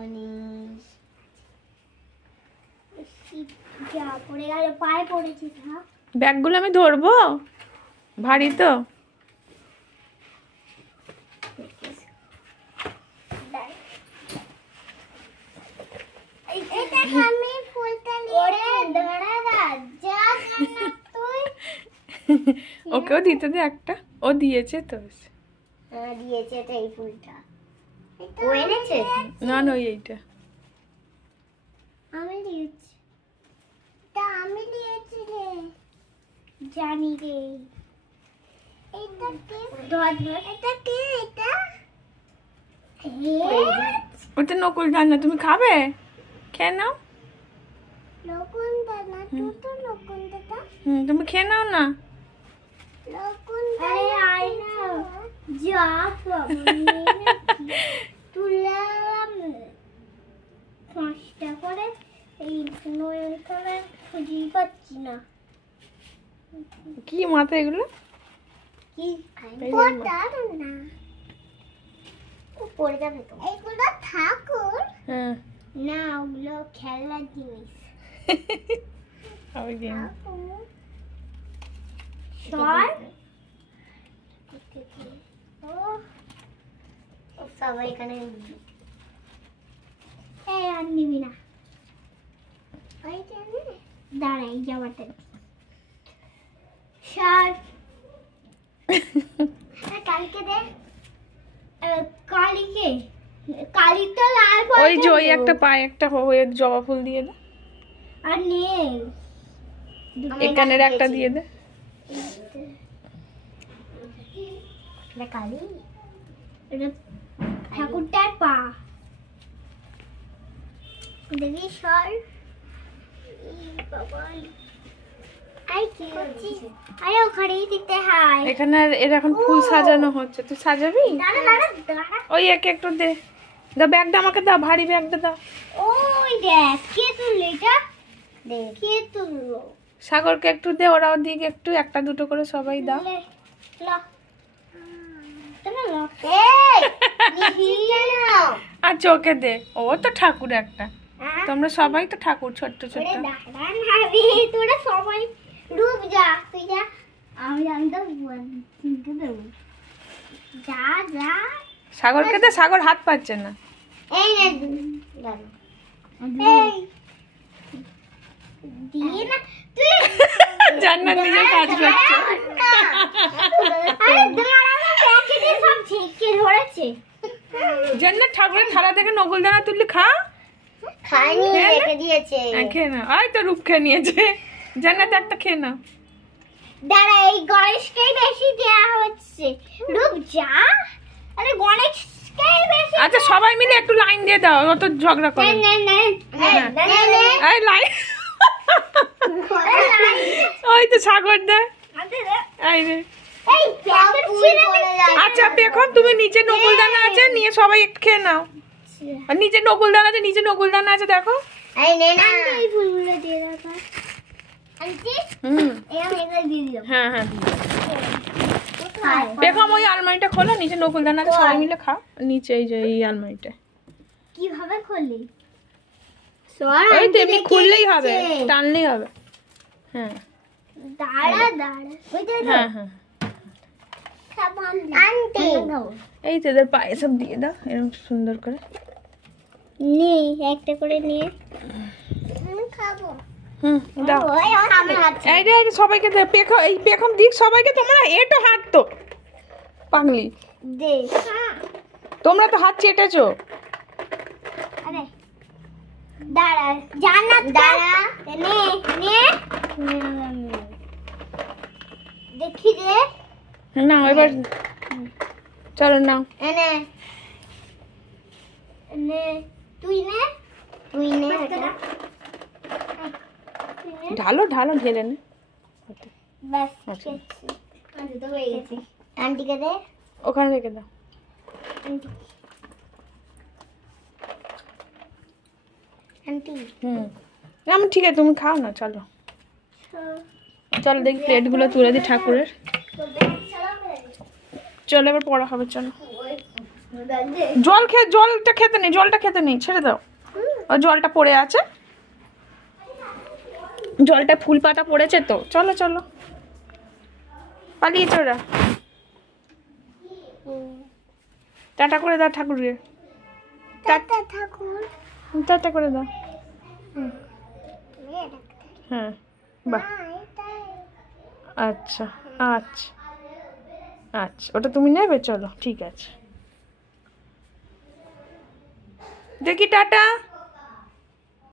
গণেশ যা পড়ে গেল, পায়ে পড়েছি। ব্যাগগুলো আমি ধরবো, ভারী তো। ওকেও দিতে দে একটা, ও দিয়েছে তো। দিয়েছে তো এই ফুলটা, ও এনেছে না না এইটা আমি দিয়েছি, তা আমি দিয়েছি রে, জানি রে। এটা কে? ধর ধর, এটা কে? এটা ওটা নকুল দানা, তুমি খাবে? খেয়ে নাও। নকুল দানা, তুই তো নকুল দানা। তুমি খেয়ে নাও না। নকুল দানা, আরে আই না যা তুললাম 5টা করে, এই নয়খানে খুঁজেই পাচ্ছি না। কি মাথা এগুলো? কি কোটা না, ও পড়ে যাবে তো। এইগুলো ঠাকুর হ্যাঁ না, ওগুলো খেলনার জিনিস। ওই দিন সর ও সবাই এখানে এই আর নিবি না, দাঁড়াই জামাটা সর। কালকে দে, কালিকে কালি তো লাল পড়ে, ওই যে ওই একটা পায়ে একটা হয়ে জবা ফুল দিয়ে দে, আর নেই এখানের একটা দিয়ে দে। কালি এটা ঠাকুরটার পা, দেখি সর। আরে ওখানেই দিতে হয়। এখানে এর এখন ফুল সাজানো হচ্ছে, তুই সাজাবি? দাঁড়া দাঁড়া দাঁড়া, ওই একে একটু দে, দা ব্যাগটা আমাকে দাও, ভারী ব্যাগটা দাও। ওই দেখ কে তুললো এটা, দেখ কে তুললো। সাগরকে একটু দে, ওরাও দিক একটু, একটা দুটো করে সবাই দাও। আর চোখে দে, ও তো ঠাকুর একটা, তোমরা সবাই তো ঠাকুর, ছোট্ট ছোট্ট। তোরা সবাই ডুব যা, তুই যা, আমি তো যা যা। সাগরকে দে, সাগর হাত পাচ্ছে না। এই নে এই দিয়ে না তুই। জান্নাত নিজে কাজ করছে। আরে দাঁড়া, প্যাকেটে সব ছেঁকে ধরেছে। জান্নাত ঠাকুরের থালা থেকে নকুল দানা তুললি খা। খাইনি, রেখে দিয়েছে। খেয়ে না, আয় তো রূপ খেয়ে নিয়েছে। জান্নাত একটা খেয়ে না। দাঁড়া, এই গণেশকেই বেশি দেয়া হচ্ছে। রূপ যা, আরে গণেশকেই বেশি। আচ্ছা সবাই মিলে একটু লাইন দিয়ে দাও, অত ঝগড়া করে। এই লাইন, ওই তো সাগর দে, এই রে। আচ্ছা পেখম, তুমি নিচে নকুল দানা আছে, নিয়ে সবাই একটু খেয়ে নাও। আর নিচে নকুল দানা আছে, নিচে নকুল দানা আছে, দেখো। এই নে না, এই ফুলগুলো দিয়ে দাও। আন্টি এই আমি এগুলো দিয়ে দিলাম। হ্যাঁ হ্যাঁ পেখম, ওই আলমারিটা খোলো, নিচে নকুল দানা আছে, সবাই মিলে খাও। নিচে এই যে এই আলমারিটা কিভাবে খুললি? এই তো এমনি খুললেই হবে, টানলেই হবে। হ্যাঁ দাঁড়া দাঁড়া, হ্যাঁ হ্যাঁ আন্টি এই তো এদের পায়ে সব দিয়ে দাও এরকম সুন্দর করে। নে একটা করে নিয়ে খাবো। দাও। এই রে সবাইকে দে, পেখম, এই পেখম দিক সবাইকে। তোমরা এটো হাত তো পাগলি, দে তোমরা তো হাত চেটেছো। আরে দাঁড়া, জান্নাত দাঁড়া, নে নে দেখি দে না এবার চলো নাও। এনে নে, তুই নে ঢালো ঢালো, ঢেলে নে। বাস আচ্ছা। আমি তো হয়ে গেছি। আন্টিকে দে, ওখানে রেখে দাও। আন্টি আমি ঠিক আছে, তুমি খাও না, চলো চলো দেখি প্লেটগুলো তুলে দিই ঠাকুরের। চলো এবার পড়া হবে, চলো। জলটা খেতে নেই, ছেড়ে দাও। ও জলটা পড়ে আছে, জলটা ফুল পাতা পড়েছে তো। চলো চলো, পালিয়েছে ওরা। টাটা করে দাও ঠাকুরকে, টাটা ঠাকুর। টাটা করে দাও। হ্যাঁ, বাহ, আচ্ছা আচ্ছা আচ্ছা, ওটা তুমি নেবে, চলো ঠিক আছে। দেখি টাটা।